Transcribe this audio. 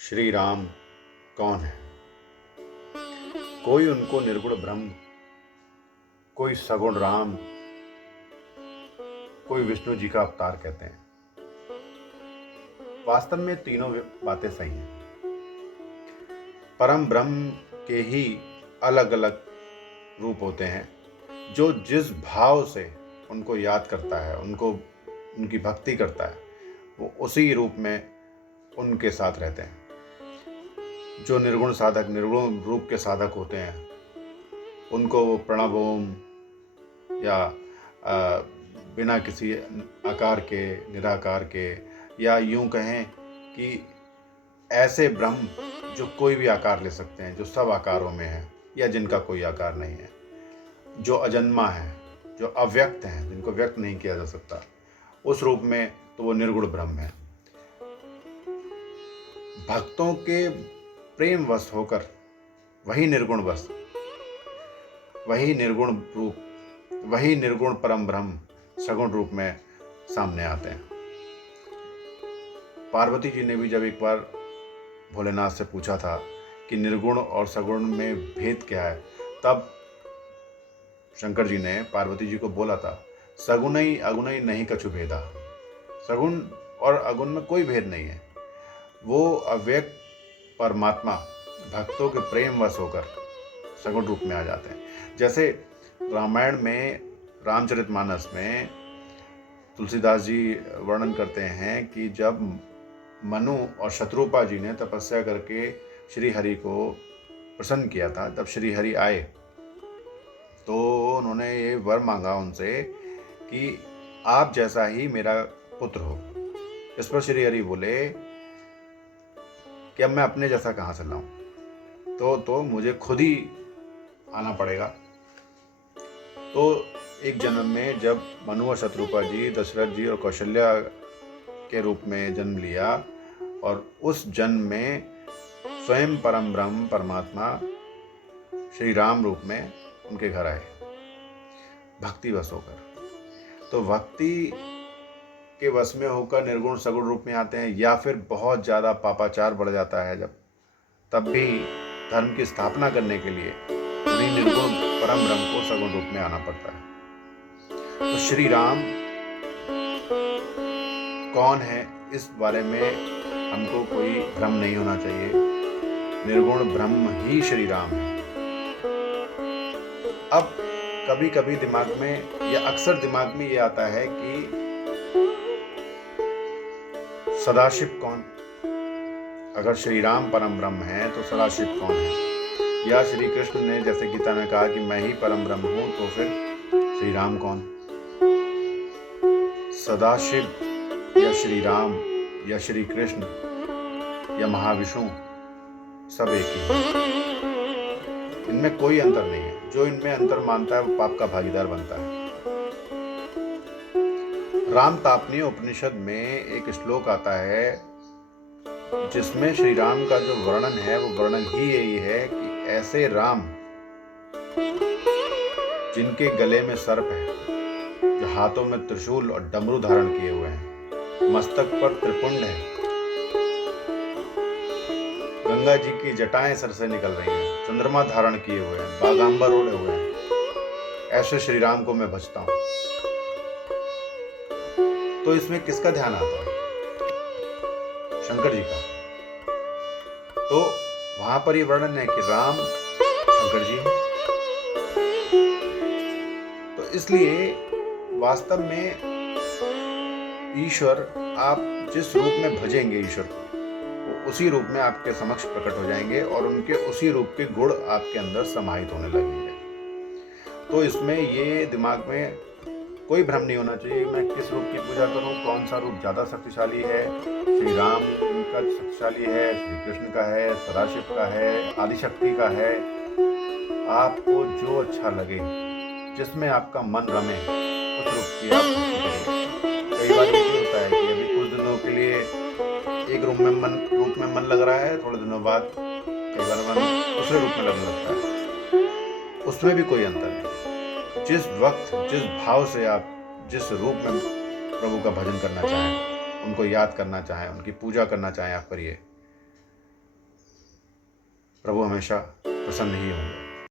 श्री राम कौन है? कोई उनको निर्गुण ब्रह्म, कोई सगुण राम, कोई विष्णु जी का अवतार कहते हैं। वास्तव में तीनों बातें सही हैं। परम ब्रह्म के ही अलग अलग रूप होते हैं, जो जिस भाव से उनको याद करता है, उनकी भक्ति करता है, वो उसी रूप में उनके साथ रहते हैं। जो निर्गुण साधक, निर्गुण रूप के साधक होते हैं, उनको वो प्रणव ओम या बिना किसी आकार के, निराकार के, या यूं कहें कि ऐसे ब्रह्म जो कोई भी आकार ले सकते हैं, जो सब आकारों में है या जिनका कोई आकार नहीं है, जो अजन्मा है, जो अव्यक्त हैं, जिनको व्यक्त नहीं किया जा सकता, उस रूप में तो वो निर्गुण ब्रह्म है। भक्तों के प्रेम वश होकर वही निर्गुण वश, वही निर्गुण रूप, वही निर्गुण परम ब्रह्म सगुण रूप में सामने आते हैं। पार्वती जी ने भी जब एक बार भोलेनाथ से पूछा था कि निर्गुण और सगुण में भेद क्या है, तब शंकर जी ने पार्वती जी को बोला था, सगुणई अगुणई नहीं कछु भेदा। सगुण और अगुण में कोई भेद नहीं है। वो अव्यक्त परमात्मा भक्तों के प्रेम वश होकर सगुण रूप में आ जाते हैं। जैसे रामायण में, रामचरितमानस में तुलसीदास जी वर्णन करते हैं कि जब मनु और शत्रुपा जी ने तपस्या करके श्री हरि को प्रसन्न किया था, तब श्री हरि आए तो उन्होंने ये वर मांगा उनसे कि आप जैसा ही मेरा पुत्र हो। इस पर श्री हरि बोले कि अब मैं अपने जैसा कहाँ से लाऊं, तो मुझे खुद ही आना पड़ेगा। तो एक जन्म में जब मनु और शत्रुपा जी दशरथ जी और कौशल्या के रूप में जन्म लिया, और उस जन्म में स्वयं परम ब्रह्म परमात्मा श्री राम रूप में उनके घर आए, भक्ति वश होकर। तो भक्ति के वश में होकर निर्गुण सगुण रूप में आते हैं, या फिर बहुत ज़्यादा पापाचार बढ़ जाता है जब, तब भी धर्म की स्थापना करने के लिए उन्हीं निर्गुण परम ब्रह्म को सगुण रूप में आना पड़ता है। तो श्री राम कौन है, इस बारे में हमको कोई भ्रम नहीं होना चाहिए। निर्गुण ब्रह्म ही श्री राम है। अब कभी कभी दिमाग में, या अक्सर दिमाग में ये आता है कि सदाशिव कौन? अगर श्री राम परम ब्रह्म है तो सदाशिव कौन है? या श्री कृष्ण ने जैसे गीता में कहा कि मैं ही परम ब्रह्म हूं, तो फिर श्री राम कौन? सदाशिव या श्री राम या श्री कृष्ण या महाविष्णु सब एक ही है। इनमें कोई अंतर नहीं है। जो इनमें अंतर मानता है वो पाप का भागीदार बनता है। रामतापनीय उपनिषद में एक श्लोक आता है जिसमें श्री राम का जो वर्णन है वो वर्णन ही यही है कि ऐसे राम जिनके गले में सर्प है, जो हाथों में त्रिशूल और डमरू धारण किए हुए हैं, मस्तक पर त्रिपुंड है, गंगा जी की जटाएं सर से निकल रही हैं, चंद्रमा धारण किए हुए हैं, बागांबर ओढ़े हुए हैं, ऐसे श्री राम को मैं भजता हूं। तो इसमें किसका ध्यान आता है? शंकर जी का। तो वहां पर ये वर्णन है कि राम शंकर जी हैं। तो इसलिए वास्तव में ईश्वर, आप जिस रूप में भजेंगे ईश्वर को, वो उसी रूप में आपके समक्ष प्रकट हो जाएंगे और उनके उसी रूप के गुण आपके अंदर समाहित होने लगेंगे। तो इसमें ये दिमाग में कोई भ्रम नहीं होना चाहिए मैं किस रूप की पूजा करूं, कौन सा रूप ज़्यादा शक्तिशाली है। श्री राम का शक्तिशाली है, श्री कृष्ण का है, सदाशिव का है, आदिशक्ति का है। आपको जो अच्छा लगे, जिसमें आपका मन रमे, उस रूप की आप भक्ति करें। कई बार ये होता है कि अभी कुछ दिनों के लिए एक रूप में मन लग रहा है, थोड़े दिनों बाद कई बार मन दूसरे रूप में लगने लगता है। उसमें भी कोई अंतर नहीं। जिस वक्त, जिस भाव से आप जिस रूप में प्रभु का भजन करना चाहें, उनको याद करना चाहें, उनकी पूजा करना चाहें, आप करिए। प्रभु हमेशा प्रसन्न ही होंगे।